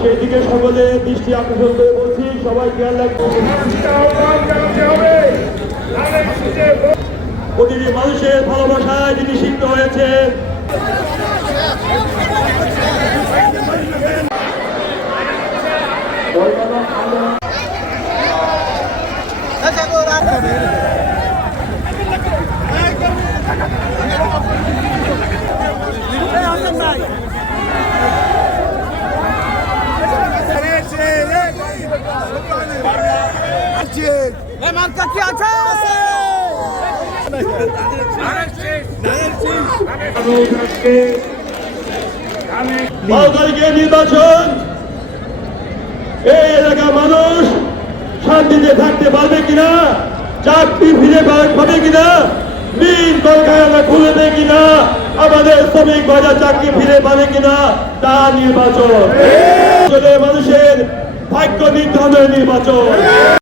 সেই দিকে সকলে দৃষ্টি আকর্ষণ করে বলছি, সবাই খেয়াল রাখবে। প্রতিটি মানুষের ভালোবাসায় যিনি সিদ্ধ হয়েছে, নির্বাচন এই এলাকার মানুষ শান্তিতে থাকতে পারবে কিনা, চাকরি ফিরে পাবে কিনা, মিল কলকারখানা খুলবে কিনা, আমাদের শ্রমিক বাজার চাকরি ফিরে পাবে কিনা, তা নির্বাচন মানুষের ভাগ্য নির্ধারণের নির্বাচন।